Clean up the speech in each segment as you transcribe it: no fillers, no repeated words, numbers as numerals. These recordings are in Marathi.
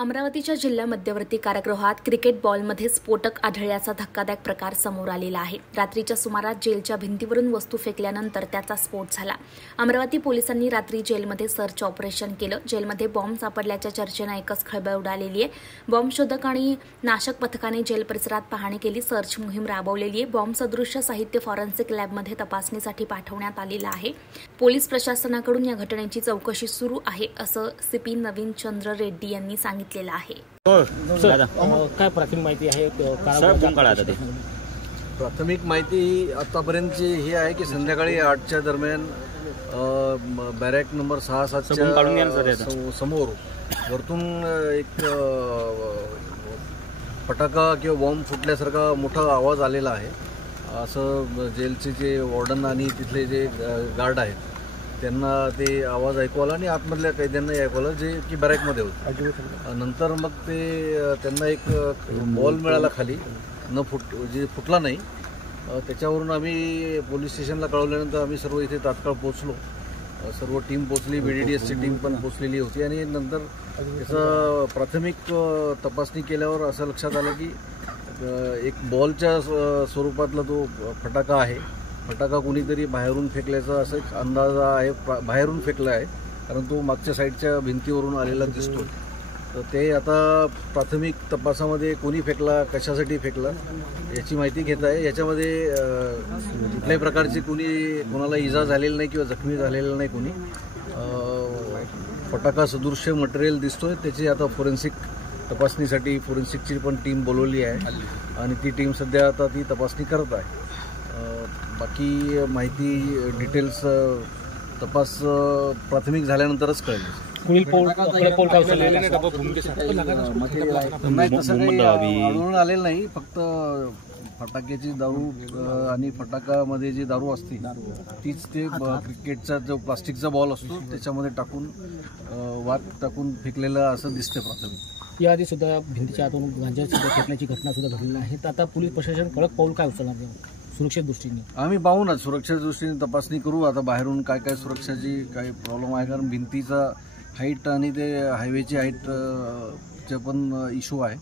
अमरावतीच्या जिल्हा मध्यवर्ती कारागृहात क्रिकेट बॉलमध्ये स्फोटक आढळल्याचा धक्कादायक प्रकार समोर आलेला आहे। रात्रीच्या सुमारास जेलच्या भिंतीवरून वस्तू फेकल्यानंतर त्याचा स्फोट झाला। अमरावती पोलिसांनी रात्री जेलमध्ये सर्च ऑपरेशन केलं। जेलमध्ये बॉम्ब सापडल्याच्या चर्चेने एकच खळबळ उडालेली आहे। बॉम्ब शोधक आणि नाशक पथकाने जेल परिसरात पाहणी केली, सर्च मोहीम राबवलेली आहे। बॉम्ब सदृश्य साहित्य फॉरेन्सिक लॅबमध्ये तपासणीसाठी पाठवण्यात आलेलं आहे। पोलीस प्रशासनाकडून या घटनेची चौकशी सुरू आहे, असं सीपी नवीन चंद्र रेड्डी यांनी सांगितलं आहे। काय प्राथमिक माहिती आहे? प्राथमिक माहिती आतापर्यंतची ही आहे की संध्याकाळी 8च्या दरम्यान बॅरॅक नंबर 6-7च्या समोर वरतून एक फटाका किंवा बॉम्ब फुटल्यासारखा मोठा आवाज आलेला आहे, असं जेलचे जे वॉर्डन आणि तिथले जे गार्ड आहेत त्यांना ते आवाज ऐकू आला आणि आतमधल्या कैद्यांनाही ऐकू आलं, जे की बॅरॅकमध्ये होते। नंतर मग ते त्यांना एक बॉल मिळाला खाली, जे फुटला नाही। त्याच्यावरून आम्ही पोलीस स्टेशनला कळवल्यानंतर आम्ही सर्व इथे तात्काळ पोहोचलो, सर्व टीम पोहोचली, BDDSची टीम पण पोहोचलेली होती आणि नंतर त्याचा प्राथमिक तपासणी केल्यावर असं लक्षात आलं की एक बॉलच्या स्वरूपातला तो फटाका आहे। फटाका कोणीतरी बाहेरून फेकल्याचा असं एक अंदाज आहे, बाहेरून फेकला आहे, कारण तो मागच्या साईडच्या भिंतीवरून आलेला दिसतो। तर ते आता प्राथमिक तपासामध्ये कोणी फेकला, कशासाठी फेकला याची माहिती घेत आहे। याच्यामध्ये कुठल्याही प्रकारची कोणाला इजा झालेली नाही किंवा जखमी झालेला नाही कोणी। फटाका सदृश्य मटेरियल दिसतोय, त्याची आता फोरेन्सिक तपासणीसाठी फोरेन्सिकची पण टीम बोलवली आहे आणि ती टीम सध्या आता ती तपासणी करत आहे। बाकी माहिती डिटेल्स तपास प्राथमिक झाल्यानंतरच कळेल। नाही, तसं काही आढळून आलेलं नाही, फक्त फटाक्याची दारू आणि फटाकामध्ये जी दारू असते तीच ते क्रिकेटचा जो प्लास्टिकचा बॉल असतो त्याच्यामध्ये टाकून वात टाकून फेकलेलं असं दिसतं प्राथमिक। याआधी सुद्धा भिंतीच्या आतून गांजा फेकण्याची घटना सुद्धा घडलेली आहे। तर आता पोलीस प्रशासन कडक पाऊल काय उचलणार सुरक्षेच्या दृष्टीने? आम्ही पाहू ना, सुरक्षेच्या दृष्टीने तपासणी करू आता बाहेरून काय काय सुरक्षाची काय प्रॉब्लेम आहे, कारण भिंतीचा हाईट आणि ते हायवेची हाईट चे पण इश्यू आहे।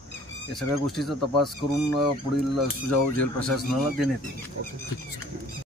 या सगळ्या गोष्टीचा तपास करून पुढील सुझाव जेल प्रशासनाला देण्यात येईल।